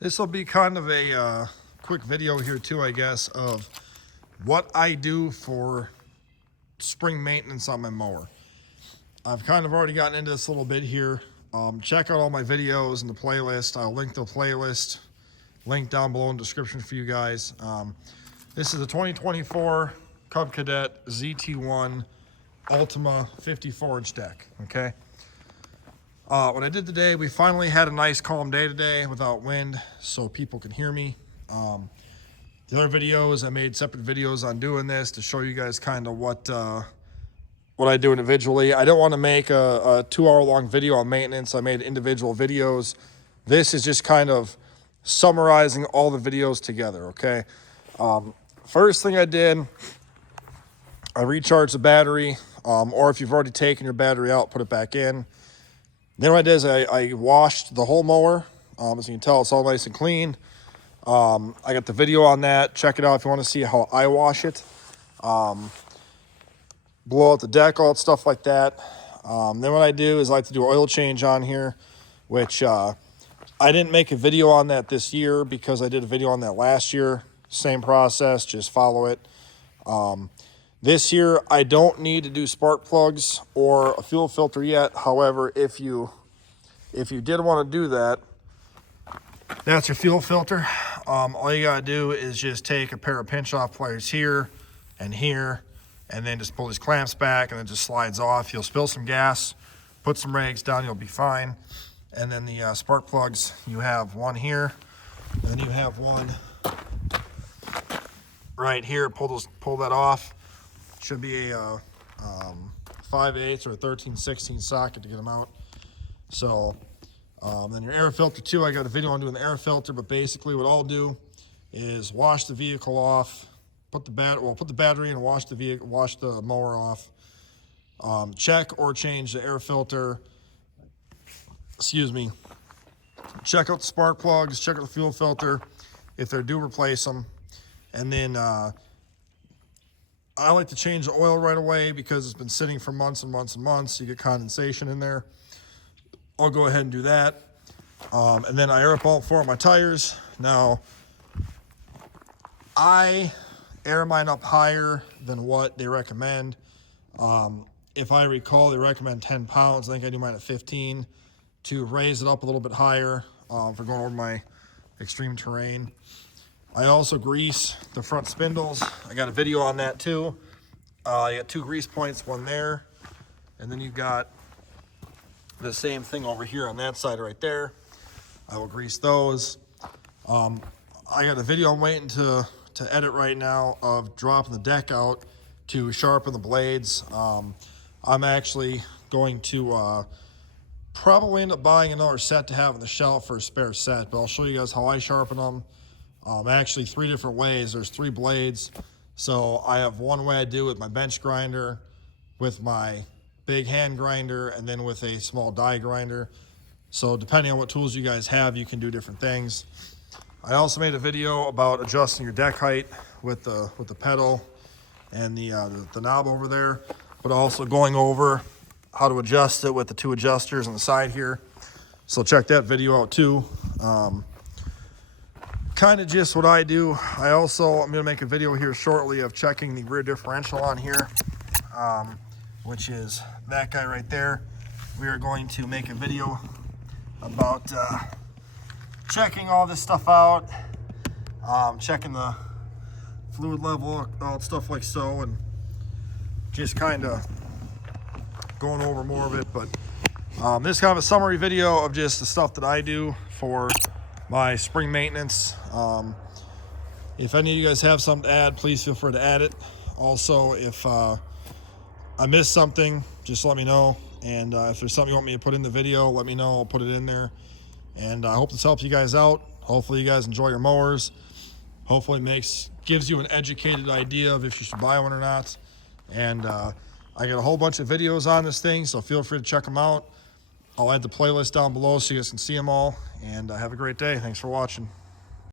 This will be kind of a quick video here too, I guess, of what I do for spring maintenance on my mower. I've kind of already gotten into this a little bit here. Check out all my videos in the playlist. I'll link the playlist, link down below in the description for you guys. This is a 2024 Cub Cadet zt1 Ultima 54-inch deck, okay? What I did today, we finally had a nice calm day today without wind, so people can hear me. The other videos, I made separate videos on doing this to show you guys kind of what I do individually. I don't want to make a 2-hour-long video on maintenance. I made individual videos. This is just kind of summarizing all the videos together, okay? First thing I did, I recharged the battery, or if you've already taken your battery out, put it back in. Then what I did is I washed the whole mower. As you can tell, it's all nice and clean. I got the video on that. Check it out if you want to see how I wash it. Blow out the deck, all that stuff like that. Then what I do is I like to do an oil change on here, which I didn't make a video on that this year because I did a video on that last year. Same process, just follow it. This year, I don't need to do spark plugs or a fuel filter yet. However, if you did want to do that, that's your fuel filter. All you gotta do is just take a pair of pinch-off pliers here, and then just pull these clamps back, and it just slides off. You'll spill some gas, put some rags down, you'll be fine. And then the spark plugs, you have one here, and then you have one right here. Pull that off. Should be a 5/8 or a 13/16 socket to get them out. So then your air filter too. I got a video on doing the air filter, but basically what I'll do is wash the vehicle off, put the battery in, and wash the mower off. Check or change the air filter. Excuse me. Check out the spark plugs. Check out the fuel filter. If they're due, replace them. And then I like to change the oil right away because it's been sitting for months and months and months. You get condensation in there. I'll go ahead and do that. And then I air up all 4 of my tires. Now, I air mine up higher than what they recommend. If I recall, they recommend 10 pounds. I think I do mine at 15 to raise it up a little bit higher for going over my extreme terrain. I also grease the front spindles. I got a video on that too. You got 2 grease points, one there, and then you've got the same thing over here on that side right there. I will grease those. I got a video I'm waiting to edit right now of dropping the deck out to sharpen the blades. I'm actually going to probably end up buying another set to have on the shelf for a spare set, but I'll show you guys how I sharpen them. Actually 3 different ways. There's 3 blades. So I have one way I do with my bench grinder, with my big hand grinder, and then with a small die grinder. So depending on what tools you guys have, you can do different things. I also made a video about adjusting your deck height with the pedal and the knob over there, but also going over how to adjust it with the 2 adjusters on the side here. So check that video out too. Kind of just what I do. I'm going to make a video here shortly of checking the rear differential on here, which is that guy right there. We are going to make a video about checking all this stuff out, checking the fluid level, all stuff like so, and just kind of going over more of it. But this is kind of a summary video of just the stuff that I do for my spring maintenance. If any of you guys have something to add, please feel free to add it. Also, if I missed something, just let me know. And if there's something you want me to put in the video, let me know. I'll put it in there. And I hope this helps you guys out. Hopefully you guys enjoy your mowers. Hopefully it gives you an educated idea of if you should buy one or not. And I got a whole bunch of videos on this thing, so feel free to check them out. I'll add the playlist down below so you guys can see them all. And have a great day. Thanks for watching.